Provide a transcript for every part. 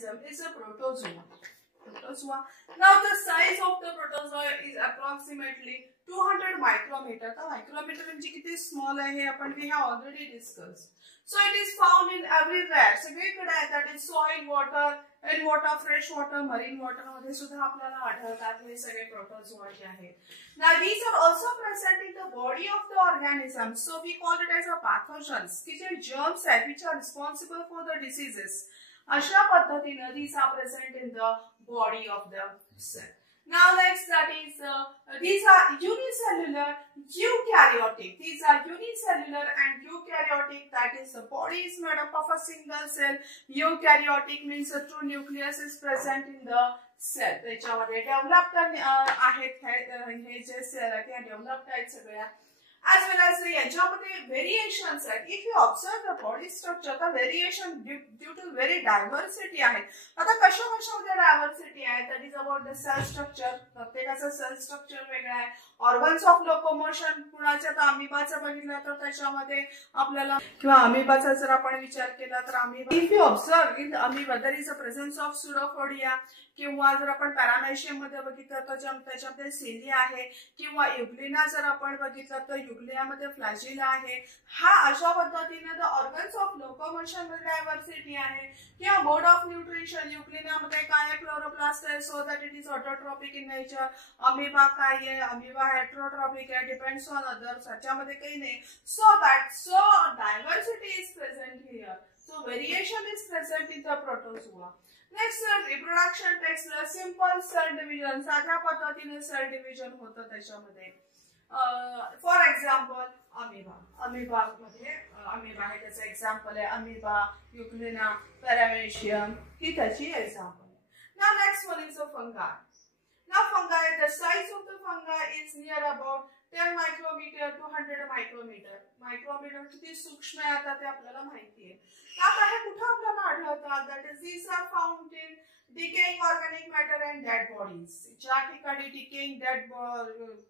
organism is a protozoa. Now the size of the protozoa is approximately 200 micrometer. The micrometer म्हणजे किती स्मॉल आहे आपण we have already discussed. So it is found in everywhere. सगळीकडे आहे. That is soil, water, and water, fresh water, marine water मध्ये सुद्धा आपल्याला आढळतात हे सगळे प्रोटोजोआ जे आहेत. Now these are also present in the body of the organism. So we call it as a pathogens. की जे germs आहेत which are responsible for the diseases. अशा पद्धतीने these are present in the body of the cell. Now next that is these are unicellular eukaryotic. These are unicellular and eukaryotic. That is the body is made up of a single cell. Eukaryotic means a true nucleus is present in the cell. त्याच्यामध्ये डेव्हलप्ड आहेत हे जे सेल आहेत त्या डेव्हलप्ड आहेत सगळ्या. As well as याच्यामध्ये variations आहेत. If you observe the body structure, the variation due to very diversity आहे. आता कशामध्ये diversity आहे? That is about the cell structure. प्रत्येकाचं cell structure वेगळं आहे. Organs of locomotion कुणाच्या तर अमिबाचं बघितलं तर त्याच्यामध्ये आपल्याला किंवा अमिबाचा जर आपण विचार केला तर amoeba. If you observe in amoeba there is a presence of pseudopodia किंवा जर आपण पॅरामेशियम मध्ये बघितलं तर त्याच्यामध्ये सिलिया आहे किंवा युग्लिना जर आपण बघितलं तर युग्लियामध्ये फ्लॅजिला आहे. हा अशा पद्धतीने द ऑर्गन्स ऑफ लोकोमोशन मध्ये डायव्हर्सिटी आहे किंवा मोड ऑफ न्यूट्रिशन युग्लिनामध्ये काय आहे क्लोरोप्लास्ट आहे so that it is autotrophic in nature. Amoeba काय आहे अमिबा हेटरोट्रॉपिक आहे डिपेंड्स ऑन अदर्स ह्याच्यामध्ये काही नाही. So diversity is present here. So variation is present in the protozoa. Next reproduction takes place. Simple cell division. साध्या पद्धतीने cell division होतं त्याच्यामध्ये. For example, amoeba. Amoeba मध्ये amoeba आहे त्याचं example आहे. Amoeba, Euglena, Paramecium ही त्याची example आहे. Now next one is a fungi. Now fungi, the size of the fungi is near about 10 micrometer to 100 micrometer. Micrometer किती सूक्ष्म आहे आता ते आपल्याला माहिती आहे. आता हे कुठे आपल्याला आढळतात? That is these are found in decaying organic matter and dead bodies. ज्या ठिकाणी decaying dead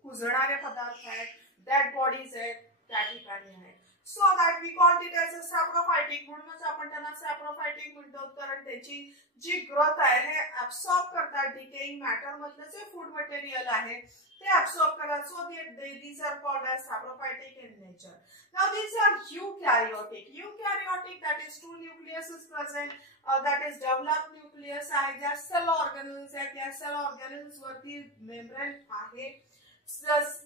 कुजणारे पदार्थ आहेत, dead bodies आहेत त्या ठिकाणी आहेत. So that we called it as a saprophytic. म्हणूनच आपण त्यांना saprophytic म्हणतो कारण त्याची जी ग्रोथ आहे हे absorb करतात decaying matter मधलं जे फूड मटेरियल आहे they absorb करतात. So these are called as saprophytic in nature. Now these are eukaryotic. Eukaryotic, that is true nucleus is present. That is developed nucleus आहे. ज्या cell organelles आहेत त्या cell organelles वरती membrane आहे.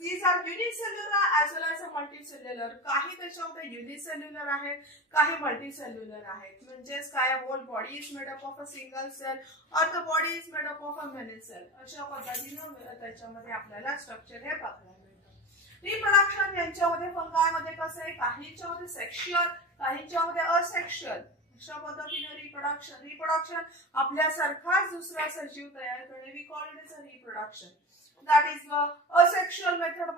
These are unicellular as well as multicellular. काही त्याच्यामध्ये unicellular आहेत, काही multicellular आहेत. म्हणजेच काय whole body is made up of a single cell or the body is made up of a many cell. अशा पद्धतीने त्याच्यामध्ये आपल्याला स्ट्रक्चर हे बघायला मिळतं. रिप्रोडक्शन यांच्यामध्ये फंगामध्ये कसं आहे काहींच्यामध्ये सेक्शुअल काहींच्यामध्ये असेक्शुअल अशा पद्धतीने रिप्रोडक्शन आपल्यासारखाच दुसरा सजीव तयार करणे we call it as a reproduction. That is the asexual method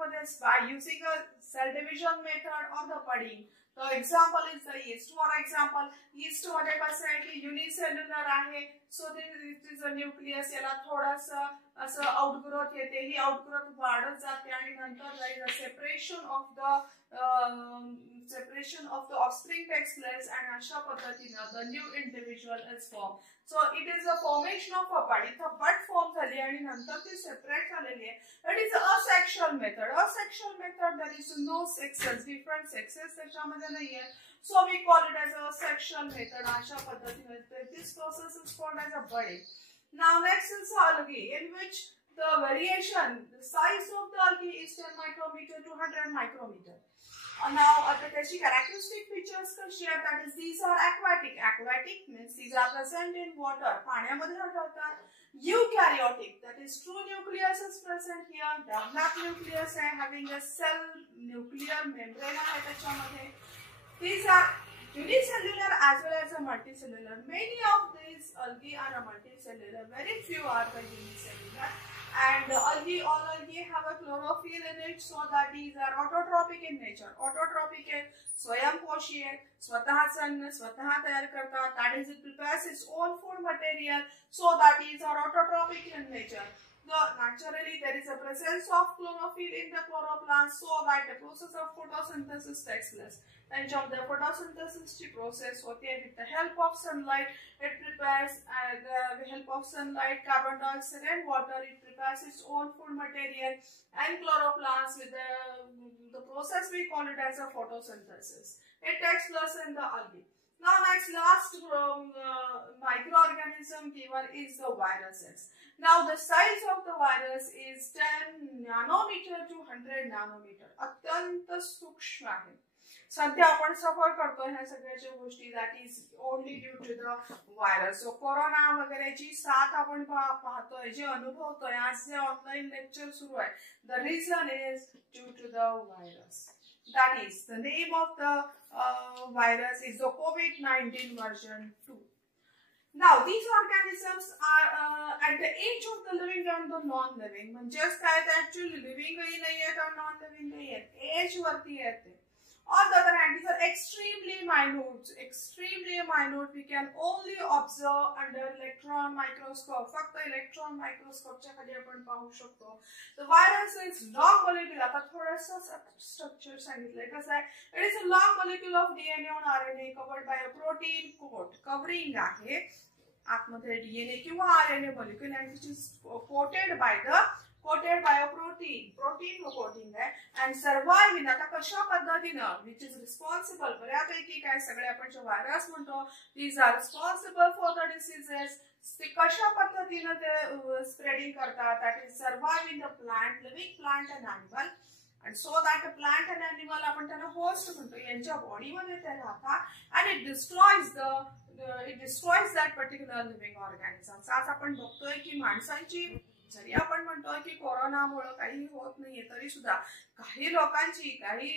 by using a cell division method or the budding. The example is the yeast. For example, yeast मध्ये कसं आहे की unicellular आहे. So this is a nucleus. याला थोडासा असं outgrowth येते. ही outgrowth वाढत जाते आणि नंतर there is a separation of the offspring takes place and अशा पद्धतीने the new individual is formed. So it is a formation of a bud. इथं bud form झाली आणि नंतर ती separate झालेली आहे. It is a asexual method. Asexual method there is no sexes, different sexes त्याच्यामध्ये नाहीये. So we call it as a asexual method. अशा पद्धतीने this process is called as a budding. Now next is algae in which the variation, the size of the algae is 10 micrometer to 100 micrometer. Now त्याची characteristic features कशी आहेत? That is these are aquatic. Aquatic means these are present in water. पाण्यामध्ये आढळतात. Eukaryotic, that is true nucleus is present here. Developed nucleus आहे having a cell nuclear membrane आहे त्याच्यामध्ये. These are unicellular as well as a multicellular. Many of these algae are multicellular. Very few are the unicellular. And all algae have a chlorophyll in it, so that these are autotrophic in nature. Autotrophic है स्वयंपोषी है स्वतःच अन्न स्वतः तयार करतात. That is it prepares its own food material, so that these are autotrophic in nature. naturally there is a presence of chlorophyll in the chloroplast, so that the process of photosynthesis takes place. त्यांच्यावर the photosynthesis ची process होते with the help of sunlight. It prepares with the help of sunlight, carbon dioxide and water. It prepares its own food material and chloroplast with the process we call it as a photosynthesis. It takes place in the algae. Now next last microorganism given is the viruses. Now the size of the virus is 10 nanometer to 100 nanometer. अत्यंत सूक्ष्म आहे. सध्या आपण सफर करतो ह्या सगळ्याच्या गोष्टी that is only due to the virus. So corona वगैरेची साथ आपण पाहतोय, जे अनुभवतोय, आज जे ऑनलाईन लेक्चर सुरू आहे, the reason is due to the virus. That is the name of the virus is the COVID-19 version 2. Now these organisms are at the age of the living and the non-living. म्हणजेच काय, ते actually living ही नाही आहेत और non-living ही आहेत, एज वरती आहेत. On the other hand, these are extremely minute. Extremely minute. We can only observe under electron microscope. फक्त electron microscope च्या खाली आपण पाहू शकतो. The virus is long molecule. आता थोडंसं structure सांगितलंय कसं आहे. It is a long molecule of DNA and RNA covered by a protein coat. Covering आहे आतमध्ये DNA किंवा RNA molecule and which is coated by a protein coating है and survive in आता कशा पद्धतीनं which is responsible बऱ्यापैकी काय सगळे आपण जो व्हायरस म्हणतो these are responsible for the diseases. ते कशा पद्धतीनं ते स्प्रेडिंग करतात, that is survive in the plant, living plant and animal, and so that the plant and animal आपण त्यांना host म्हणतो, यांच्या बॉडीमध्ये ते राहतात and it destroys that particular living organisms. आज आपण बघतोय की माणसांची, जरी आपण म्हणतोय की कोरोनामुळे काही होत नाहीये, तरी सुद्धा काही लोकांची, काही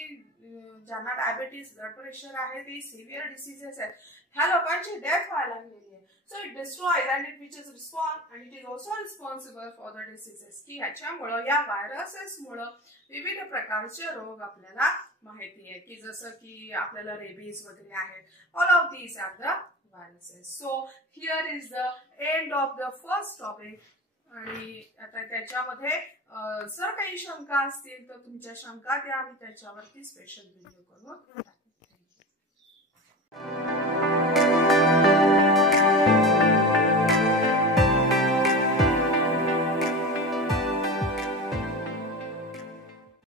ज्यांना डायबिटीज, ब्लड प्रेशर आहे, ते सिव्हिअर डिसीजेस आहेत, ह्या लोकांची डेथ व्हायला लागलेली आहे. So it destroys and it which is response and it is also responsible for the diseases. की ह्याच्यामुळं, या व्हायरसेसमुळं विविध प्रकारचे रोग आपल्याला माहिती आहे, की जसं की आपल्याला रेबीज वगैरे आहेत. All of these are the viruses. So here is the end of the first topic. आणि आता त्याच्यामध्ये जर काही शंका असतील तर तुमच्या शंका द्या, आम्ही त्याच्यावरती स्पेशल व्हिडिओ करून टाकू.